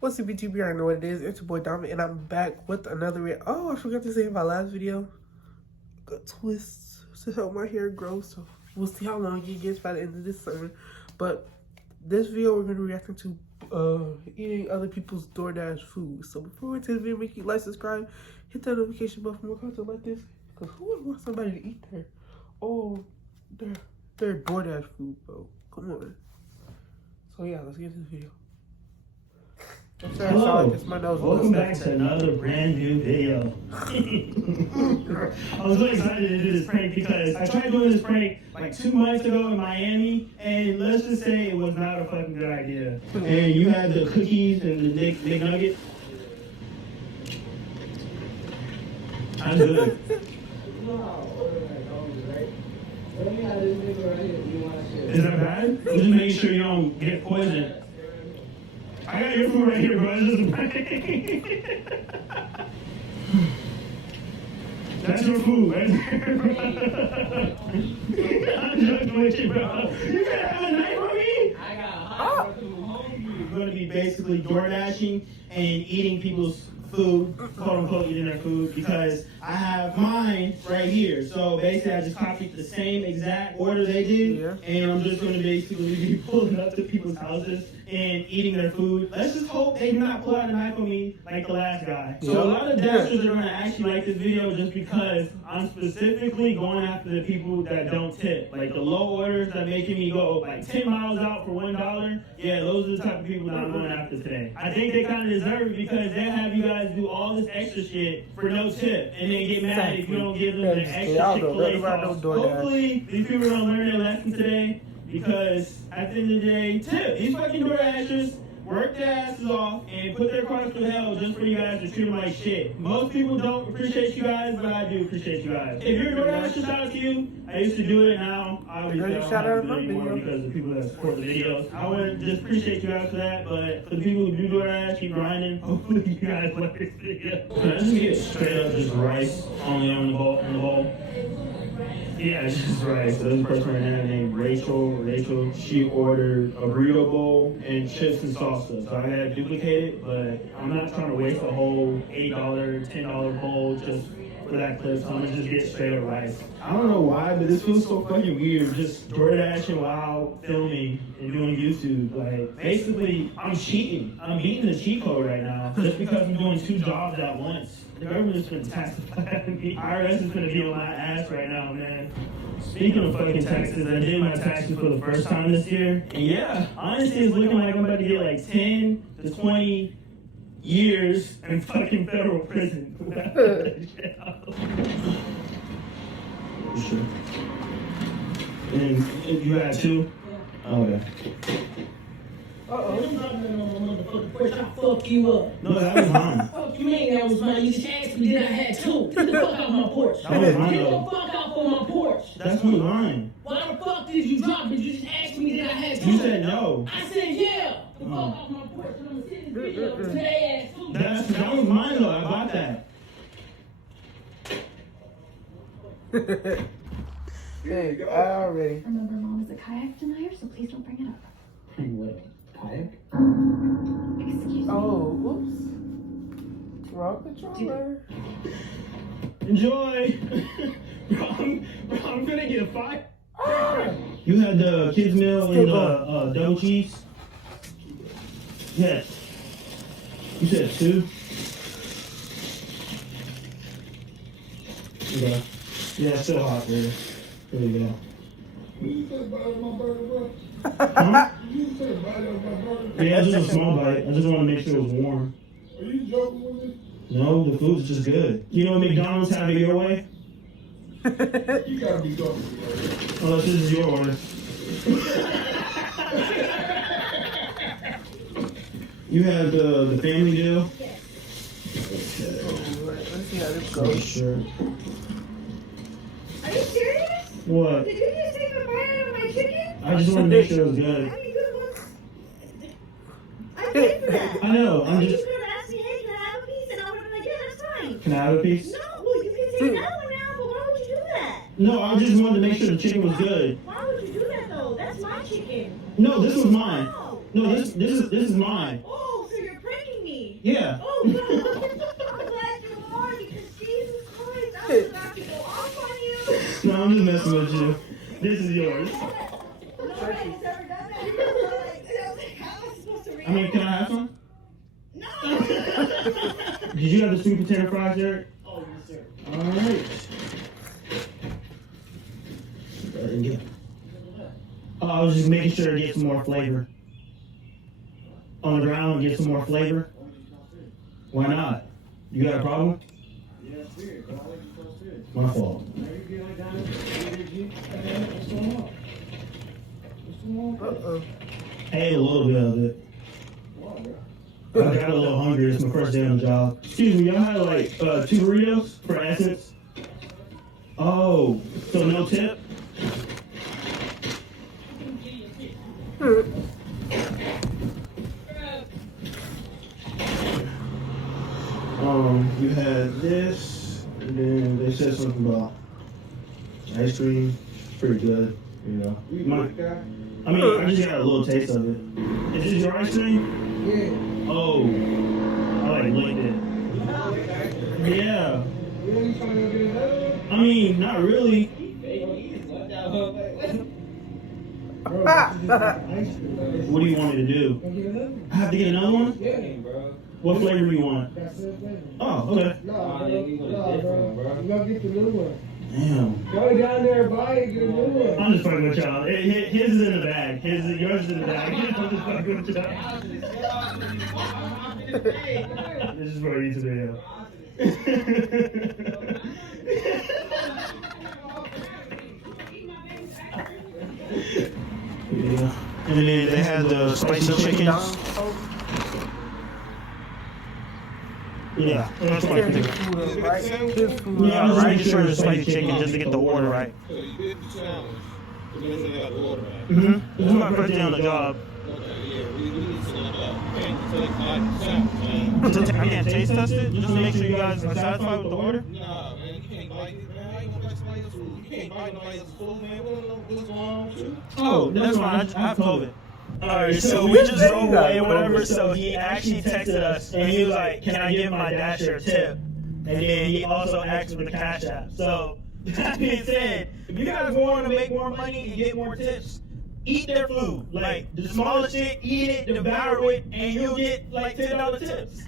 What's up, YouTube? You already know what it is. It's your boy Diamond, and I'm back with another Oh, I forgot to say in my last video. Got twists to help my hair grow, so we'll see how long it gets by the end of this summer. But this video, we're going to be reacting to eating other people's DoorDash food. So before we get to the video, make sure you like, subscribe, hit that notification button for more content like this. Because who would want somebody to eat their DoorDash food, bro? Come on. So yeah, let's get into the video. Hello, welcome back to another brand new video. I was really excited to do this prank because I tried doing this prank like 2 months ago in Miami, and let's just say it was not a fucking good idea. And you had the cookies and the Nick Nugget. I'm good. Is that bad? I'm just making sure you don't get poisoned. I got your food right here, bro. It's just a prank. That's your food right there. I'm joking with you, bro. You gotta have a knife on me? I got a hot home. We're going to be basically door dashing and eating people's food, quote unquote eating their food, because I have mine right here. So basically I just copied the same exact order they did, and I'm just going to basically be pulling up to people's houses and eating their food. Let's just hope they do not pull out a knife on me like the last guy. So a lot of dashers are going to actually like this video just because I'm specifically going after the people that don't tip. Like the low orders that making me go like 10 miles out for $1. Yeah, those are the type of people that I'm going after today. I think they kind of deserve it because they have you guys do all this extra shit for no tip and then get mad if you don't give them the extra Chick-fil-A sauce. Hopefully these people don't learn their lesson today, because at the end of the day, tip. These fucking DoorDashers work their asses off and put their cars through hell just for you guys to treat them like shit. Most people don't appreciate you guys, but I do appreciate you guys. If you're a DoorDasher, shout out to you. I used to do it now. Obviously, I don't have to do it anymore because of the people that support the videos. I want to just appreciate you guys for that, but for the people who do DoorDash, keep grinding. Hopefully you guys like this video. Can I just get straight up just rice only on the bowl? Yeah, it's just rice. So this person right now named Rachel, she ordered a burrito bowl and chips and salsa. So I had to duplicate it, but I'm not trying to waste a whole $8, $10 bowl just for that clip. So I'm gonna just get straight up rice. I don't know why, but this feels so fucking weird. Just DoorDashing while filming and doing YouTube. Like, basically, I'm cheating. I'm eating the cheat code right now just because I'm doing 2 jobs at once. The government's been taxing me. IRS is gonna be on my ass right now, man. Speaking of fucking taxes, I did my taxes for the first time this year. And yeah, honestly, it's looking like I'm about to get like 10 to 20 years in fucking federal prison. Sure. And you had 2? Oh, yeah. Uh-oh. I'm not on my motherfucking porch. I'll fuck you up. No, that was mine. Fuck you mean that was mine? You just asked me, then I had 2. Get the fuck out my porch. That was mine, Get the though. fuck out from my porch. That's not mine. Why the fuck did you drop it? You just asked me, then I had 2. You said no. I said yeah. The fuck off my porch. And I'm gonna send this video to their ass too. That was mine, though. I bought that. Hey, I already. Remember, Mom is a kayak denier, so please don't bring it up. What? Kayak? Excuse me. Oh, whoops. Wrong controller. Enjoy. I'm gonna get a 5. You had the kids meal and the double cheese? Yes. You said 2? Okay. Yeah, it's still hot there. There you go. Huh? Yeah, it's just a small bite. I just want to make sure it was warm. Are you joking with me? No, the food's just good. You know McDonald's have it your way? You gotta be joking with me. Unless this is your order. You have the family deal? Okay. Let's see how this Oh, goes. sure. Are you serious? What? Did you just take a bite out of my chicken? I just want to make sure it was good. I mean, good one. I paid for that. I know, I'm You just... could have asked me, hey, can I have a piece? And I would have been like, yeah, that's fine. Can I have a piece? No, well, you can take that one now, but why would you do that? No, I just wanted to make sure the chicken was good. Why would you do that, though? That's my chicken. No, this was mine. No. No, this is mine. Oh, so you're pranking Yeah. Oh, God. I'm glad you are because Jesus Christ, I was about to go off on you. No, I'm just messing with you. This is yours. Nobody's ever done that. Like, how am I supposed to react? I mean, can I have some? No. Did you have the sweet potato fries, Derek? Oh, yes, sir. All right. I was just making sure to get some more flavor. On the ground, get some more flavor. Why not? You got a problem? Yeah, it's weird, but I like you so serious. My fault. Now you get like down there, what's going on? What's going on? Uh-oh. I ate a little bit of it. Come on, bro. I got a little hungry. It's my first day on the job. Excuse me, y'all had like 2 burritos for Essence? Oh, so no tip? You had this, and then they said something about ice cream. It's pretty good, you know. You My- good guy? I mean, I just got a little taste of it. Is this your ice cream? Yeah. Oh, I like licked it. Yeah. You know you trying to get it done? I mean, not really. Bro, but you just got ice cream, like, What do you want me to do? Go get another one. I have to get another one? Yeah, bro. What flavor do you want? That's it, baby. Oh, okay. No, bro. No, bro. You gotta get the new one. Damn. Go down there, buy it, get a new one. I'm just fucking with y'all. His is in the bag. Yours is in the bag. I'm just fucking with y'all. This is for a YouTube video. Yeah. And then they had the spicy chickens. Yeah, that's my His thing. food up, right? His food Yeah, I was up, making right? sure it's spicy chicken just to get the order right. So you did the challenge. But then they got the order right. Mm-hmm. This is my first day on the job. Okay, yeah, we need to set it up. Can't take like the challenge, man. I can't taste test it just to make sure you guys are satisfied with the order. Nah, man, you can't bite it, man. I ain't gonna bite somebody else's food. You can't bite nobody else's food, man. We don't know what's going on with you. Oh, that's fine. I have COVID. Alright, so we just drove away or whatever, so he actually texted us and he was like, can I give my dasher a tip? And then he also asked for the cash app. So, that being said, if you guys want to make more money and get more tips, eat their food. Like, the smallest shit, eat it, devour it, and you'll get like $10 tips.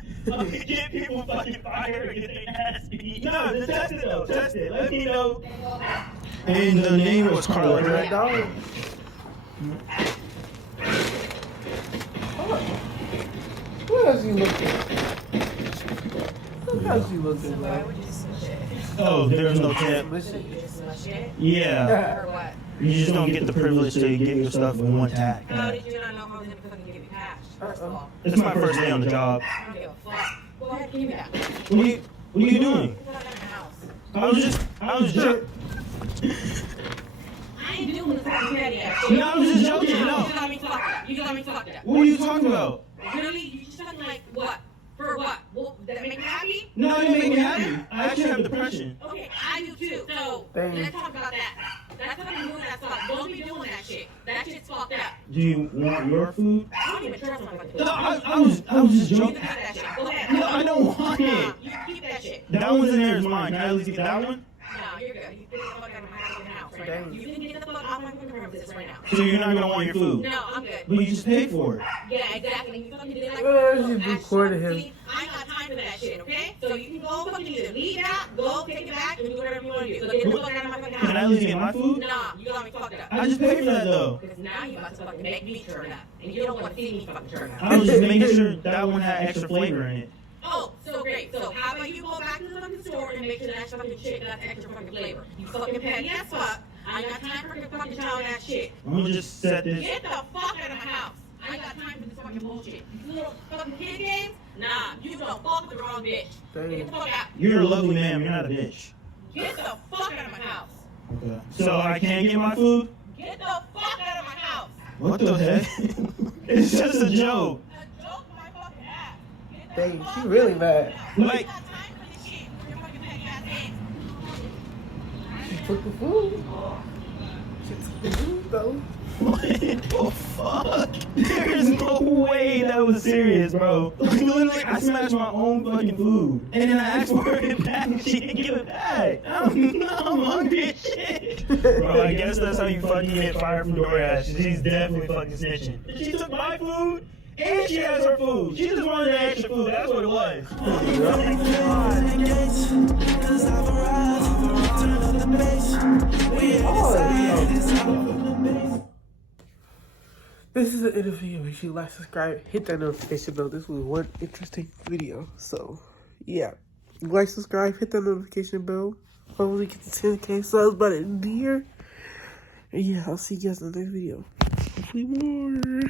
Get people fucking fired or get their ass beat. No, just test it though, test it. Let me know. And the name was Carla, Red right? dog. What else you looking at? What else you looking at? Oh, there's no tip. Yeah. Or what? You just don't get the privilege to get your stuff in one tap. How did you not know how I was gonna fucking give you cash? First of all, It's my first day on the job. I don't give a fuck. Go ahead, give me that. What are you doing? Put that in my house. I was just I ain't doing this fucking petty ass shit. No, I was just joking, no. You just got me fucked up. You just got me fucked up. What are you talking about? Really? You just talking like what? For what? Well, does that make you happy? No, it didn't make me happy. I actually have depression. Okay, I do too. So Dang. let's talk about that. That's what I'm doing. That's fucked. Don't be doing that shit. That shit's fucked up. Do you want your food? I don't even trust my fucking food. No, I was just You joking. can have that shit. Go ahead. No, I don't want Nah, it. you keep that shit. That one's in there is mine. Can I at least get that one? No, you're good. You get the fuck out of my fucking house right now. You can get the fuck out of my fucking premises right now. So you're not gonna want your food? No, I'm good. But you just paid for it. Yeah, exactly. You fucking did it like You recorded him. I ain't got time for that shit, okay? So you can go fucking either leave that, go take it back, and do whatever you want to do. So get the fuck out of my fucking house. Can I at least get my food? Nah, you got me fucked up. I just paid for that though. Because now you about to fucking make me turn up. And you don't want to see me fucking turn up. I was just making sure that one had extra flavor in it. Oh, so great. So how about you go back to the fucking store and make sure that fucking shit got extra fucking flavor? You fucking petty as fuck. I ain't got time for your fucking child ass shit. I'm gonna just set this. Get the fuck out of my house. I ain't got time for this fucking bullshit. You little fucking kid games? Nah, you don't fuck with the wrong bitch. Get the fuck out. You're a lovely man. You're not a bitch. Get the fuck out of my house. Okay. So I can't get my food? Get the fuck out of my house. What the heck? It's just a joke. A joke my fucking ass. Get the Dang, fuck she really out of mad. my Like, house. I ain't got time for this shit. For your fucking petty ass games. She took the food. She took the food, though. What the fuck? There's no way that was serious, bro. Like, literally, I smashed my own fucking food. And then I asked for it back and she didn't give it back. I'm hungry as shit. Bro, I guess that's how you fucking get fired from DoorDash. She's definitely fucking snitching. She took my food and she has her food. She just wanted the extra food. That's what it was. This is the end of the video. Make sure you like, subscribe, hit that notification bell. This was one interesting video. So, yeah. Like, subscribe, hit that notification bell. Hopefully get to 10K subs by the end of the year. And yeah, I'll see you guys in the next video. Hopefully more.